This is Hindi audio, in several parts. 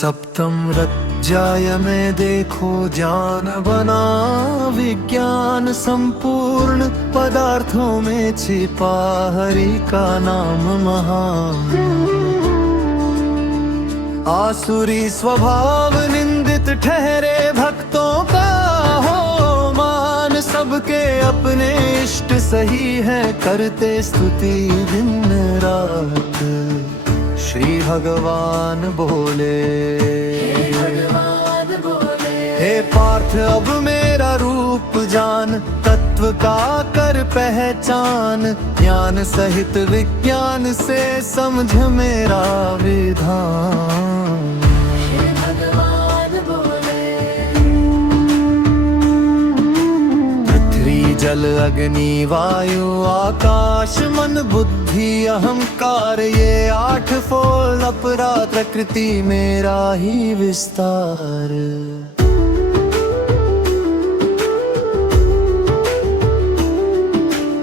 सप्तम रज्जाय में देखो ज्ञान बना विज्ञान संपूर्ण पदार्थों में छिपा हरि का नाम महान। आसुरी स्वभाव निंदित ठहरे भक्तों का हो मान, सबके अपने इष्ट सही है करते स्तुति दिन रात। श्री भगवान बोले, हे पार्थ अब मेरा रूप जान, तत्व का कर पहचान, ज्ञान सहित विज्ञान से समझ मेरा विधान। पृथ्वी जल अग्नि वायु आकाश मन बुद्धि अहंकार, ये 8 फोल्ड अपराध प्रकृति मेरा ही विस्तार।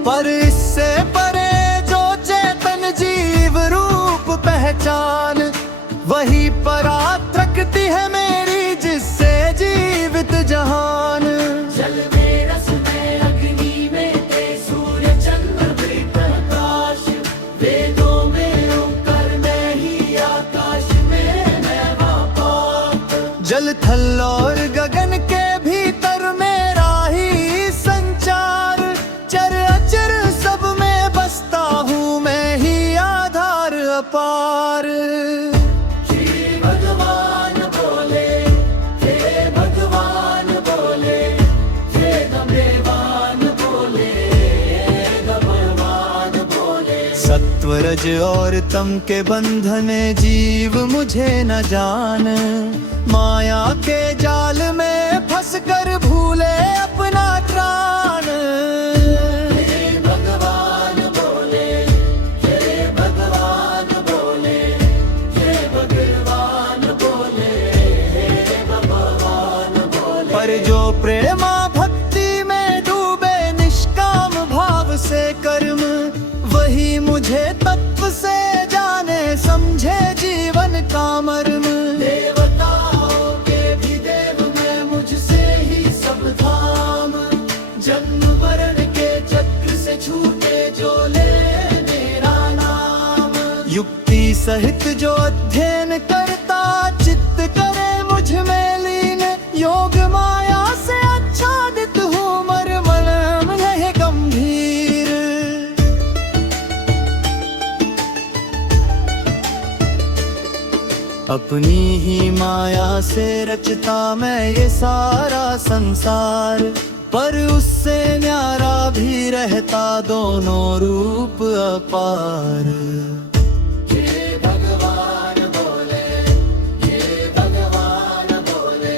पर इससे परे जो चेतन जीव रूप पहचान, वही पराप्रकृति है मेरी जिससे जीवित जहान। जल में रस में अग्नि में तेज सूर्य चंद्र वृत्त आकाश, वेदों में ओंकार में ही आकाश में मैं वापा। जल थल और गगन के भीतर मेरा ही संचार, चर अचर सब में बसता हूँ मैं ही आधार अपार। श्री भगवान बोले, हे भगवान बोले, हे भगवान बोले, हे भगवान बोले। सत्वरज और तम के बंधन जीव मुझे न जान, माया के जाल में फंस कर भूले अपना प्राण। हे भगवान बोले, हे भगवान बोले, हे भगवान बोले, हे भगवान बोले। पर जो प्रेमा भक्ति में डूबे निष्काम भाव से कर्म, वही मुझे तत्व से जाने समझे जीवन का मर्म। देवताओं के भी देव मैं मुझसे ही सब धाम, जन्म मरण के चक्र से छूटे जो ले मेरा नाम। युक्ति सहित जो अध्ययन करता चित्त करे मुझ में लीन, योग माया से आच्छादित हूँ मर्मल है गंभीर। अपनी ही माया से रचता मैं ये सारा संसार, पर उससे न्यारा भी रहता दोनों रूप अपार। हे भगवान बोले, हे भगवान बोले,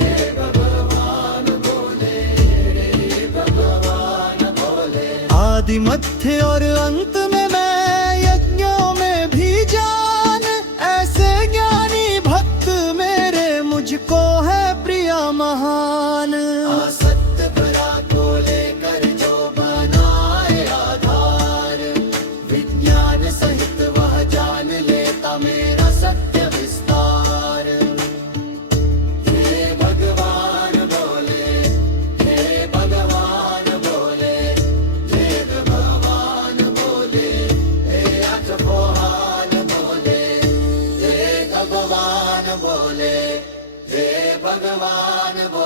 हे भगवान बोले, हे भगवान बोले। आदि मध्य और अंत में मैं यज्ञों में भी जान, ऐसे ज्ञानी भक्त मेरे मुझको है प्रिय महान। असत्य परा को लेकर जो बनाए आधार, विज्ञान सहित वह जान लेता मेरा सत्य विस्तार। हे भगवान बोले, हे भगवान बोले, हे भगवान बोले, हे अठपोहान बोले, हे भगवान बोले, हे भगवान बोले।